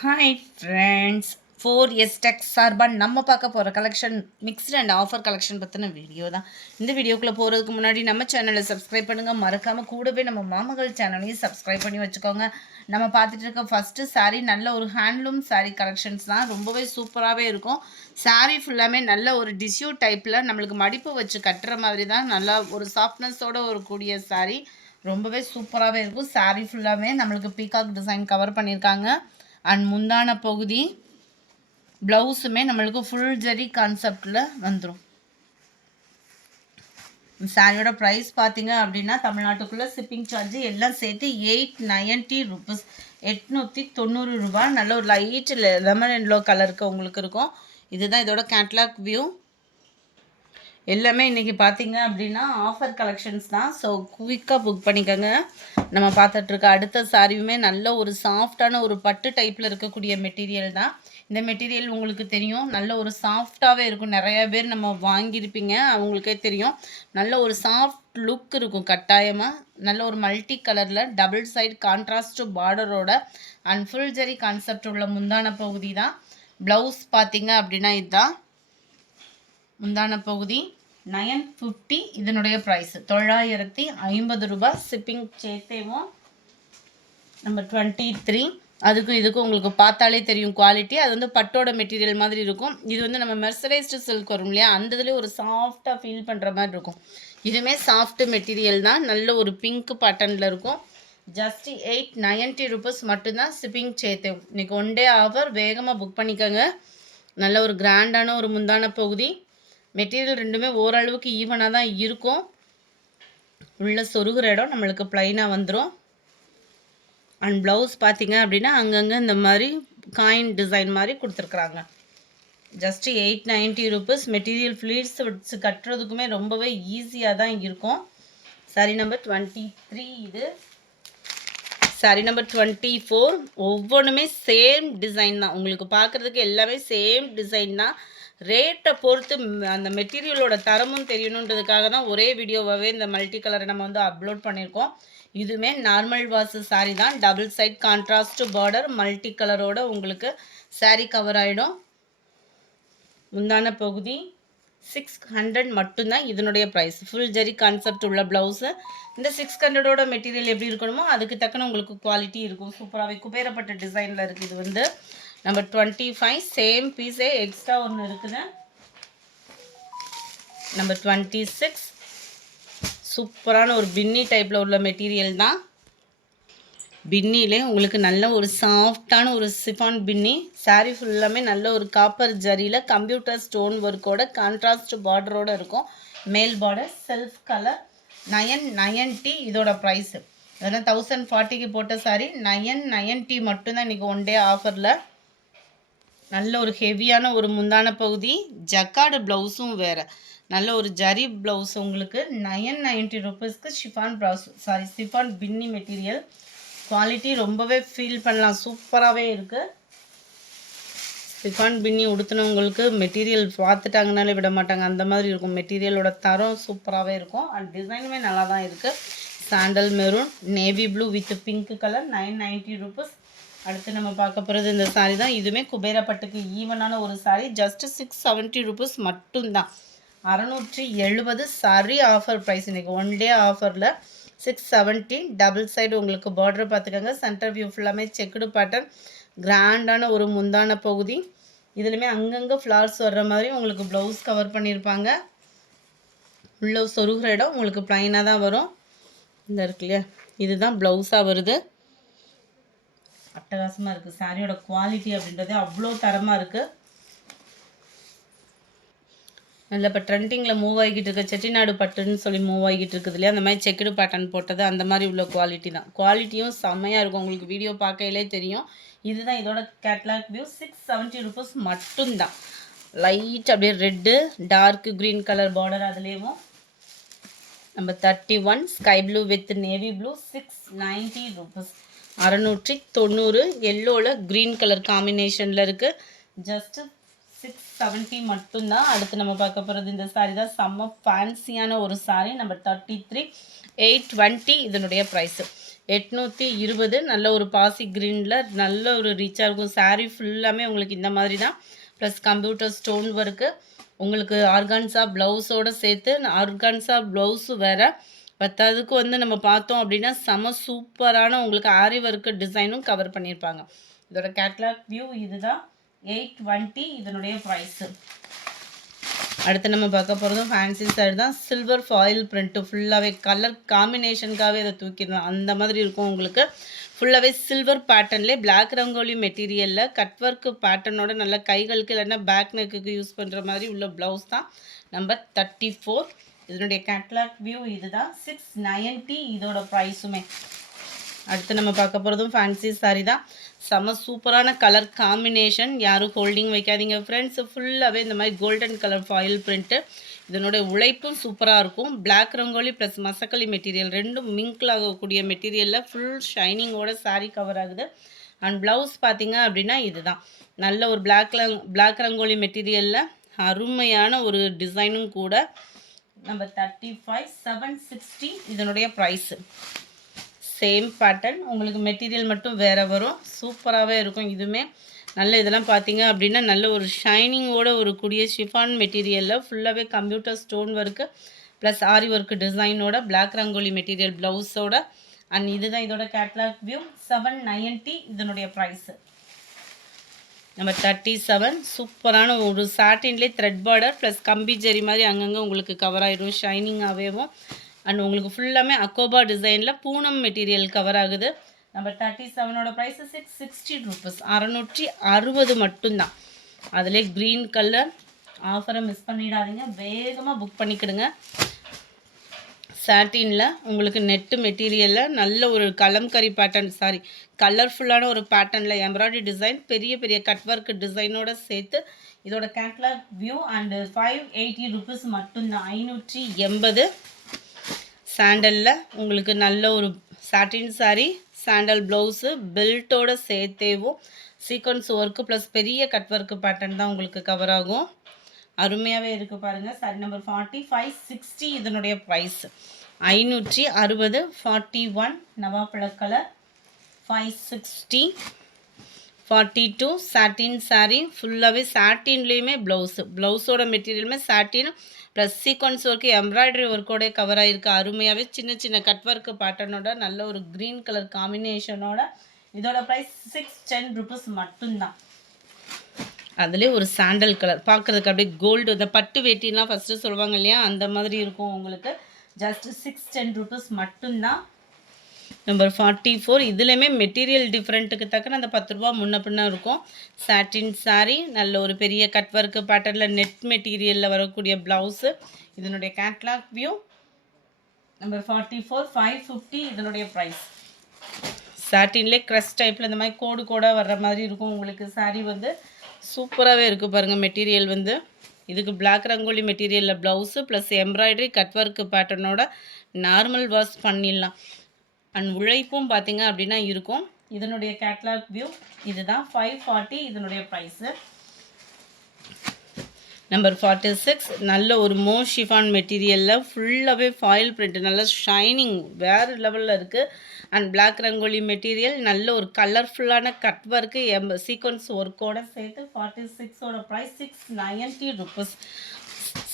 Hi friends, 4S Tech சார்பாக நம்ம பார்க்க போகிற collection mixed and offer collection பற்றின வீடியோ தான். இந்த வீடியோக்குள்ளே போகிறதுக்கு முன்னாடி நம்ம சேனலை சப்ஸ்கிரைப் பண்ணுங்கள். மறக்காமல் கூடவே நம்ம மாமகள் சேனலையும் சப்ஸ்கிரைப் பண்ணி வச்சுக்கோங்க. நம்ம பார்த்துட்டு இருக்க ஃபஸ்ட்டு சாரீ நல்ல ஒரு ஹேண்ட்லூம் சாரீ கலெக்ஷன்ஸ் தான். ரொம்பவே சூப்பராகவே இருக்கும். சாரீ ஃபுல்லாமே நல்ல ஒரு டிஷ்யூ டைப்பில் நம்மளுக்கு மடிப்பு வச்சு கட்டுற மாதிரி தான் நல்லா ஒரு சாஃப்ட்னஸோடு ஒரு கூடிய சாரீ. ரொம்பவே சூப்பராகவே இருக்கும். சாரீ ஃபுல்லாமே நம்மளுக்கு பீகாக் டிசைன் கவர் பண்ணியிருக்காங்க. அண்ட் முந்தான பகுதி ப்ளவுஸுமே நம்மளுக்கு ஃபுல் ஜரி கான்செப்டில் வந்துடும். சாரியோட ப்ரைஸ் பார்த்தீங்க அப்படின்னா தமிழ்நாட்டுக்குள்ளே ஷிப்பிங் சார்ஜ் எல்லாம் சேர்த்து 890 rupees, 890 ரூபா. நல்ல ஒரு லைட் லெமன் எல்லோ கலருக்கு உங்களுக்கு இருக்கும். இதுதான் இதோட கேட்லாக் வியூ. எல்லாமே இன்றைக்கி பார்த்தீங்க அப்படின்னா ஆஃபர் கலெக்ஷன்ஸ் தான். ஸோ குயிக்காக புக் பண்ணிக்கோங்க. நம்ம பார்த்துட்ருக்க அடுத்த சாரியுமே நல்ல ஒரு சாஃப்டான ஒரு பட்டு டைப்பில் இருக்கக்கூடிய மெட்டீரியல் தான். இந்த மெட்டீரியல் உங்களுக்கு தெரியும், நல்ல ஒரு சாஃப்டாகவே இருக்கும். நிறையா பேர் நம்ம வாங்கியிருப்பீங்க, அவங்களுக்கே தெரியும். நல்ல ஒரு சாஃப்ட் லுக் இருக்கும் கட்டாயமாக. நல்ல ஒரு மல்டி கலரில் டபுள் சைடு கான்ட்ராஸ்ட் பார்டரோட அண்ட் ஃபுல் ஜரி கான்செப்ட் உள்ள முந்தான பகுதி தான். ப்ளவுஸ் பார்த்தீங்க அப்படின்னா இதுதான் முந்தான பகுதி. 950 இதனுடைய ப்ரைஸ் 950 ரூபா. ஷிப்பிங் சேர்த்தேவும். நம்பர் 23. அதுக்கும் இதுக்கும் உங்களுக்கு பார்த்தாலே தெரியும் குவாலிட்டி. அது வந்து பட்டோட மெட்டீரியல் மாதிரி இருக்கும். இது வந்து நம்ம மெர்சரைஸ்டு சில்க் வரும் இல்லையா, அந்த இதுலேயே ஒரு சாஃப்டாக ஃபீல் பண்ணுற மாதிரி இருக்கும். இதுவுமே சாஃப்ட் மெட்டீரியல் தான். நல்ல ஒரு பிங்க் பேட்டர்னில் இருக்கும். ஜஸ்ட் 890 rupees மட்டும்தான் ஷிப்பிங் சேர்த்தேவும். இன்றைக்கி ஒன் டே ஆஃபர், வேகமாக புக் பண்ணிக்கோங்க. நல்ல ஒரு கிராண்டான ஒரு முந்தான பகுதி. மெட்டீரியல் ரெண்டுமே ஓரளவுக்கு ஈவனாக தான் இருக்கும். உள்ள சொருகிற இடம் நம்மளுக்கு ப்ளைனாக வந்துடும். அண்ட் ப்ளவுஸ் பார்த்தீங்க அப்படின்னா அங்கங்கே இந்த மாதிரி காயின் டிசைன் மாதிரி கொடுத்துருக்குறாங்க. Just 890 rupees. மெட்டீரியல் ஃப்ளீட்ஸ் வச்சு கட்டுறதுக்குமே ரொம்பவே ஈஸியாக தான் இருக்கும். சாரி நம்பர் 23 இது. Sorry number 24. ஒவ்வொன்றுமே சேம் டிசைன் தான். உங்களுக்கு பார்க்குறதுக்கு எல்லாமே சேம் டிசைன் தான். ரேட்டை பொறுத்து அந்த மெட்டீரியலோட தரமும் தெரியணுன்றதுக்காக தான் ஒரே வீடியோவாகவே இந்த மல்டி கலரை நம்ம வந்து அப்லோட் பண்ணியிருக்கோம். இதுவுமே நார்மல் வாஷு சாரீ தான். Double side contrast border multi கலரோட உங்களுக்கு சாரீ கவர் ஆகிடும். முந்தான பகுதி 600 மட்டும்தான் இதனுடைய ப்ரைஸ். ஃபுல் ஜரி கான்செப்ட் உள்ள ப்ளவுஸு. இந்த 600ஓட மெட்டீரியல் எப்படி இருக்கணுமோ அதுக்கு தக்கன உங்களுக்கு குவாலிட்டி இருக்கும். சூப்பராகவே குபேரப்பட்ட டிசைனில் இருக்குது. இது வந்து நம்பர் 25. சேம் பீஸே எக்ஸ்ட்ரா ஒன்று இருக்குது. நம்பர் 26. சூப்பரான ஒரு பின்னி டைப்பில் உள்ள மெட்டீரியல் தான். பின்னிலே உங்களுக்கு நல்ல ஒரு சாஃப்டான ஒரு சிஃபான் பின்னி. சாரீ ஃபுல்லாமே நல்ல ஒரு காப்பர் ஜரியில் கம்ப்யூட்டர் ஸ்டோன் ஒர்க்கோட கான்ட்ராஸ்ட் பார்டரோடு இருக்கும். மேல் பார்டர் செல்ஃப் கலர். 990 இதோட ப்ரைஸு. அதனால் 1040க்கு போட்ட சாரீ 990 மட்டும்தான் இன்றைக்கி ஒன் டே ஆஃபரில். நல்ல ஒரு ஹெவியான ஒரு முந்தான பகுதி. ஜக்கார்டு ப்ளவுஸும் வேறு. நல்ல ஒரு ஜரி ப்ளவுஸ் உங்களுக்கு 990 rupeesக்கு ஷிஃபான் ப்ளவுஸ் ஷிஃபான் பின்னி மெட்டீரியல். குவாலிட்டி ரொம்பவே ஃபீல் பண்ணலாம். சூப்பராகவே இருக்குது. ஷிஃபான் பின்னி உடுத்தினவங்களுக்கு மெட்டீரியல் பார்த்துட்டாங்கனாலே விட மாட்டாங்க, அந்த மாதிரி இருக்கும். மெட்டீரியலோட தரம் சூப்பராகவே இருக்கும். அண்ட் டிசைனுமே நல்லா தான் இருக்குது. Sandal maroon navy blue with pink colour 990 rupees. அடுத்து நம்ம பார்க்க போகிறது இந்த சாரீ தான். இதுவுமே குபேரப்பட்டுக்கு ஈவனான ஒரு சாரீ. ஜஸ்ட்டு 670 rupees மட்டும்தான். 670 சாரி ஆஃபர் ப்ரைஸ். இன்றைக்கி ஒன் டே ஆஃபரில் 670. டபுள் சைடு உங்களுக்கு பார்டர் பார்த்துக்கோங்க. சென்டர் வியூ ஃபுல்லாமே செக்குடு பேட்டர்ன். கிராண்டான ஒரு முந்தான பகுதி. இதுலையுமே அங்கங்கே ஃப்ளார்ஸ் வர்ற மாதிரி உங்களுக்கு ப்ளவுஸ் கவர் பண்ணியிருப்பாங்க. உள்ள சொருகிற இடம் உங்களுக்கு ப்ளைனாக தான் வரும். இந்த இருக்கு இல்லையா, இதுதான் ப்ளவுஸாக வருது. அட்டகாசமாக இருக்குது. சாரியோட குவாலிட்டி அப்படின்றதே அவ்வளோ தரமாக இருக்குது. நல்ல இப்போ ட்ரெண்டிங்கில் மூவ் ஆகிக்கிட்டு இருக்க செட்டிநாடு பட்டுன்னு சொல்லி மூவ் ஆகிக்கிட்டு இருக்குது இல்லையா, அந்த மாதிரி செக்குடு பேட்டர்ன் போட்டது அந்த மாதிரி உள்ள குவாலிட்டி தான். குவாலிட்டியும் செம்மையாக இருக்கும். உங்களுக்கு வீடியோ பார்க்கையிலே தெரியும். இதுதான் இதோட கேட்லாக் வியூ. 670 rupees மட்டும்தான். லைட் அப்படியே red dark green colour border. அதுலேயும் number 31 sky blue with navy blue 690 rupees. 690. எல்லோவில் க்ரீன் கலர் காம்பினேஷனில் இருக்குது. ஜஸ்ட்டு 670 மட்டும்தான். அடுத்து நம்ம பார்க்க போகிறது இந்த சாரீ தான். செம்ம ஃபேன்சியான ஒரு சாரீ. நம்பர் 33. 820 இதனுடைய ப்ரைஸு. 820. நல்ல ஒரு பாசி க்ரீனில் நல்ல ஒரு ரிச்சாக இருக்கும். saree ஃபுல்லாமே உங்களுக்கு இந்த மாதிரி தான். ப்ளஸ் கம்ப்யூட்டர் ஸ்டோன் ஒர்க்கு, உங்களுக்கு ஆர்கான்ஸா ப்ளவுஸோடு சேர்த்து. ஆர்கான்ஸா ப்ளவுஸு வேறு, பத்தாவதுக்கு வந்து நம்ம பார்த்தோம் அப்படின்னா செம சூப்பரான உங்களுக்கு ஆரி ஒர்க்கு டிசைனும் கவர் பண்ணியிருப்பாங்க. இதோட கேட்லாக் வியூ இதுதான். 820 இதனுடைய ப்ரைஸு. அடுத்து நம்ம பார்க்க போகிறதும் ஃபேன்சி சாரி தான். சில்வர் ஃபாயில் பிரிண்ட்டு ஃபுல்லாகவே கலர் காம்பினேஷனுக்காகவே அதை தூக்கிடலாம், அந்த மாதிரி இருக்கும் உங்களுக்கு. ஃபுல்லாகவே சில்வர் பேட்டர்ன்லேயே பிளாக் ரங்கோலி மெட்டீரியலில் கட் ஒர்க்கு பேட்டர்னோட நல்ல கைகளுக்கு இல்லைன்னா பேக் நெக்குக்கு யூஸ் பண்ணுற மாதிரி உள்ள ப்ளவுஸ் தான். நம்பர் 34 இதனுடைய கேட்லாக் வியூ இதுதான். 690 இதோட ப்ரைஸுமே. அடுத்து நம்ம பார்க்க போகிறதும் ஃபேன்சி சாரி தான். செம சூப்பரான கலர் காம்பினேஷன், யாரும் ஹோல்டிங் வைக்காதீங்க ஃப்ரெண்ட்ஸ். ஃபுல்லாகவே இந்த மாதிரி கோல்டன் கலர் ஃபாயில் பிரிண்ட்டு. இதனுடைய உழைப்பும் சூப்பராக இருக்கும். பிளாக் ரங்கோலி ப்ளஸ் மசக்கலி மெட்டீரியல் ரெண்டும் மிங்கிள் ஆகக்கூடிய மெட்டீரியலில் ஃபுல் ஷைனிங்கோட சாரீ கவர் ஆகுது. அண்ட் ப்ளவுஸ் பார்த்தீங்க அப்படின்னா இதுதான். நல்ல ஒரு பிளாக் ரங்கோலி மெட்டீரியலில் அருமையான ஒரு டிசைனும் கூட. நம்பர் 35 760 இதனுடைய ப்ரைஸு. சேம் பேட்டர்ன், உங்களுக்கு மெட்டீரியல் மட்டும் வேறு வரும். சூப்பராகவே இருக்கும். இதுவுமே நல்ல இதெல்லாம் பார்த்தீங்க அப்படின்னா நல்ல ஒரு ஷைனிங்கோட ஒரு கூடிய ஷிஃபான் மெட்டீரியலில் ஃபுல்லாகவே கம்ப்யூட்டர் ஸ்டோன் ஒர்க்கு ப்ளஸ் ஆரி ஒர்க்கு டிசைனோட பிளாக் ரங்கோலி மெட்டீரியல் ப்ளவுஸோட. அண்ட் இதுதான் இதோட கேட்லாக் வியூ. 790 இதனுடைய ப்ரைஸு. நம்பர் 37 சூப்பரான ஒரு சாட்டின்லேயே த்ரெட் பார்டர் ப்ளஸ் கம்பி ஜெரி மாதிரி அங்கங்கே உங்களுக்கு கவர் ஆகிடும் ஷைனிங்காகவேவும். அண்ட் உங்களுக்கு ஃபுல்லாமே அக்கோபா டிசைனில் பூனம் மெட்டீரியல் கவர் ஆகுது. நம்பர் 37ஓட ப்ரைஸு 660 ருபீஸ். 660 மட்டும்தான். அதிலே க்ரீன் கலர் ஆஃபரை மிஸ் பண்ணிடாதீங்க, வேகமாக புக் பண்ணிக்கிடுங்க. சாட்டினில் உங்களுக்கு நெட்டு மெட்டீரியலில் நல்ல ஒரு கலம்கரி பேட்டர்ன், கலர்ஃபுல்லான ஒரு பேட்டர்னில் எம்ப்ராய்டரி டிசைன் பெரிய பெரிய கட் ஒர்க் டிசைனோட சேர்த்து. இதோட கேட்லாக் வியூ அண்டு 580 ருபீஸ் மட்டும்தான். 580. சாண்டலில் உங்களுக்கு நல்ல ஒரு சாட்டின் சாரீ, சாண்டல் ப்ளவுஸு பெல்ட்டோட சேர்த்தேவும் சீக்வன்ஸ் ஒர்க்கு ப்ளஸ் பெரிய கட் ஒர்க்கு பேட்டர்ன் தான் உங்களுக்கு கவர் ஆகும். அருமையாகவே இருக்குது பாருங்கள். சாரி நம்பர் 40 560 இதனுடைய ப்ரைஸ். 560 41 நவாப்பழ கலர் 560. 42 சாட்டின் சாரீ ஃபுல்லாகவே சாட்டின்லேயுமே ப்ளவுஸோட மெட்டீரியலுமே satin plus sequins work embroidery ஒர்க்கோட கவர் ஆகிருக்கு. அருமையாகவே சின்ன சின்ன கட் ஒர்க்கு பேட்டர்னோட நல்ல ஒரு க்ரீன் கலர் காம்பினேஷனோட. இதோட ப்ரைஸ் 610 ருபீஸ் மட்டும்தான். அதுலேயே ஒரு சாண்டல் கலர் பார்க்குறதுக்கு அப்படியே கோல்டு, இந்த பட்டு வேட்டிலாம் ஃபஸ்ட்டு சொல்லுவாங்க இல்லையா, அந்த மாதிரி இருக்கும் உங்களுக்கு. ஜஸ்ட் 610 ருபீஸ் மட்டும்தான். நம்பர் 44 இதுலேயுமே மெட்டீரியல் டிஃப்ரெண்ட்டுக்கு தக்கன அந்த 10 ரூபா முன்ன பின்ன இருக்கும். சாட்டின் சாரீ நல்ல ஒரு பெரிய கட் ஒர்க்கு பேட்டர்னில் நெட் மெட்டீரியலில் வரக்கூடிய ப்ளவுஸு. இதனுடைய கேட்லாக் வியூ. நம்பர் 44 550 இதனுடைய ப்ரைஸ். சாட்டின்லேயே க்ரஷ் டைப்பில் இந்த மாதிரி கோடு கோடாக வர்ற மாதிரி இருக்கும் உங்களுக்கு. சாரீ வந்து சூப்பராகவே இருக்குது பாருங்கள். மெட்டீரியல் வந்து இதுக்கு பிளாக் ரங்கோலி மெட்டீரியலில் blouse plus embroidery cut work பேட்டர்னோட நார்மல் வாஷ் பண்ணிடலாம். அண்ட் உழைப்பும் பார்த்தீங்க அப்படின்னா இருக்கும். இதனுடைய கேட்லாக் வியூ இதுதான். 540 இதனுடைய ப்ரைஸு. நம்பர் 46 நல்ல ஒரு ஷிஃபான் மெட்டீரியலில் ஃபுல்லாகவே ஃபாயில் பிரிண்ட் நல்ல ஷைனிங் வேறு லெவலில் இருக்குது. அண்ட் பிளாக் ரங்கோலி மெட்டீரியல் நல்ல ஒரு கலர்ஃபுல்லான கட் ஒர்க்கு சீக்வன்ஸ் ஒர்க்கோடு சேர்த்து. 46ஓட ப்ரைஸ் 690 ருபீஸ்.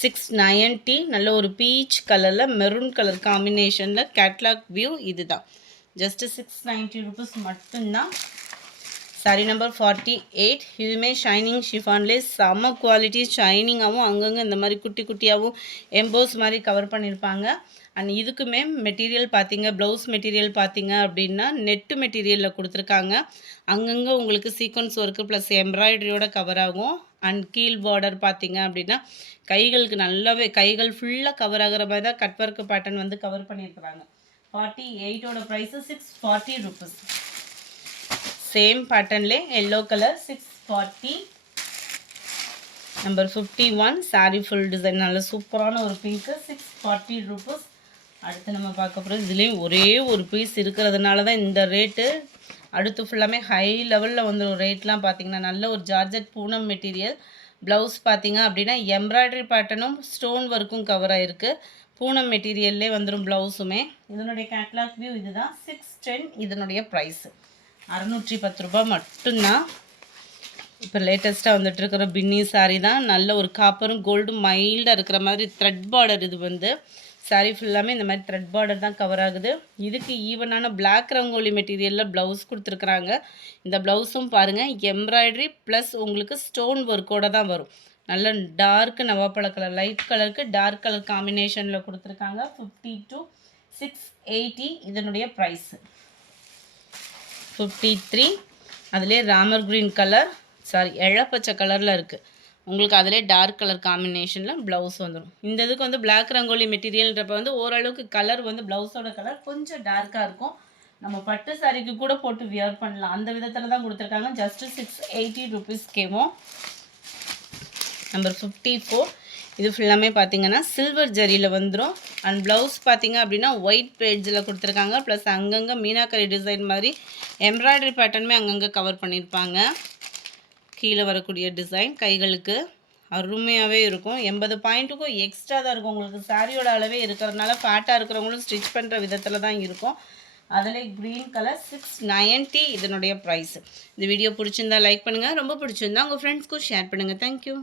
690 நல்ல ஒரு பீச் கலரில் மெரூன் கலர் காம்பினேஷனில் கேட்லாக் வியூ இதுதான். ஜஸ்ட்டு 690 ருபீஸ் மட்டும்தான். சாரி நம்பர் 48 இதுவுமே ஷைனிங் ஷிஃபான்லேயே செம்ம குவாலிட்டி ஷைனிங்காகவும் அங்கங்கே இந்த மாதிரி குட்டி குட்டியாகவும் எம்போஸ் மாதிரி கவர் பண்ணியிருப்பாங்க. அண்ட் இதுக்குமே மெட்டீரியல் பார்த்தீங்க, ப்ளவுஸ் மெட்டீரியல் பார்த்தீங்க அப்படின்னா நெட்டு மெட்டீரியலில் கொடுத்துருக்காங்க. அங்கங்கே உங்களுக்கு சீக்வன்ஸ் ஒர்க்கு ப்ளஸ் எம்ப்ராய்டரியோட கவர் ஆகும். அண்ட் கீழ் பார்டர் பார்த்தீங்க அப்படின்னா கைகளுக்கு நல்லாவே கைகள் ஃபுல்லாக கவர் ஆகிற மாதிரி தான் கட் ஒர்க்கு பேட்டர்ன் வந்து கவர் பண்ணியிருக்கிறாங்க. 48ஓட ப்ரைஸு 640 ருபீஸ். சேம் பேட்டர்ன்லே yellow colour 640. Number 51 sari full design நல்ல சூப்பரான ஒரு பீஸு 640 ருபீஸ். அடுத்து நம்ம பார்க்க போகிறது இதுலேயும் ஒரே ஒரு பீஸ் இருக்கிறதுனால தான் இந்த ரேட்டு. அடுத்து ஃபுல்லாமே ஹை லெவலில் வந்து ஒரு ரேட்லாம் பார்த்திங்கன்னா நல்ல ஒரு ஜார்ஜெட் பூனம் மெட்டீரியல். ப்ளவுஸ் பார்த்திங்க அப்படின்னா எம்ப்ராய்டரி பேட்டர்னும் ஸ்டோன் ஒர்க்கும் கவர் ஆகிருக்கு. பூனம் மெட்டீரியல்லே வந்துடும் ப்ளவுஸுமே. இதனுடைய கேட்லாக் வியூ இதுதான். 610 இதனுடைய ப்ரைஸு 610 ரூபா மட்டும்தான். இப்போ லேட்டஸ்ட்டாக வந்துட்டு இருக்கிற பின்னி சாரீ தான். நல்ல ஒரு காப்பரும் கோல்டும் மைல்டாக இருக்கிற மாதிரி த்ரெட் பார்டர். இது வந்து சாரீ ஃபுல்லாமே இந்த மாதிரி த்ரெட் பார்டர் தான் கவர் ஆகுது. இதுக்கு ஈவனான பிளாக் ரங்கோலி மெட்டீரியலில் ப்ளவுஸ் கொடுத்துருக்குறாங்க. இந்த ப்ளவுஸும் பாருங்கள் எம்ப்ராய்டரி ப்ளஸ் உங்களுக்கு ஸ்டோன் ஒர்க்கோடு தான் வரும். நல்ல டார்க் நவாப்பழ கலர், லைட் கலருக்கு டார்க் கலர் காம்பினேஷனில் கொடுத்துருக்காங்க. 50 to 680 இதனுடைய ப்ரைஸு 53. அதிலே ராமர் க்ரீன் கலர், சாரி எழப்பச்சை கலரில் இருக்குது. உங்களுக்கு அதிலே டார்க் கலர் காம்பினேஷனில் ப்ளவுஸ் வந்துடும். இந்த இதுக்கு வந்து பிளாக் ரங்கோலி மெட்டீரியல்ன்றப்ப வந்து ஓரளவுக்கு கலர் வந்து ப்ளவுஸோட கலர் கொஞ்சம் டார்க்காக இருக்கும். நம்ம பட்டு சாரிக்கு கூட போட்டு வியர் பண்ணலாம். அந்த விதத்தில் தான் கொடுத்துருக்காங்க. ஜஸ்ட்டு 680 ருபீஸ்க்கேவும். நம்பர் 54. இது ஃபுல்லாமே பார்த்தீங்கன்னா சில்வர் ஜரியில் வந்துடும். அண்ட் ப்ளவுஸ் பார்த்தீங்க அப்படின்னா ஒயிட் பேஜில் கொடுத்துருக்காங்க. ப்ளஸ் அங்கங்கே மீனாக்கரி டிசைன் மாதிரி எம்ப்ராய்டரி பேட்டர்னுமே அங்கங்கே கவர் பண்ணியிருப்பாங்க. கீழே வரக்கூடிய டிசைன் கைகளுக்கு அருமையாகவே இருக்கும். 80 பாயிண்ட்டுக்கும் எக்ஸ்ட்ரா தான் இருக்கும். உங்களுக்கு சாரியோட அளவே இருக்கிறதுனால ஃபேட்டாக இருக்கிறவங்களும் ஸ்டிச் பண்ணுற விதத்தில் தான் இருக்கும். அதில் க்ரீன் கலர் 690 இதனுடைய ப்ரைஸு. இந்த வீடியோ பிடிச்சிருந்தா லைக் பண்ணுங்கள். ரொம்ப பிடிச்சிருந்தா உங்கள் ஃப்ரெண்ட்ஸ்க்கும் ஷேர் பண்ணுங்கள். தேங்க்யூ.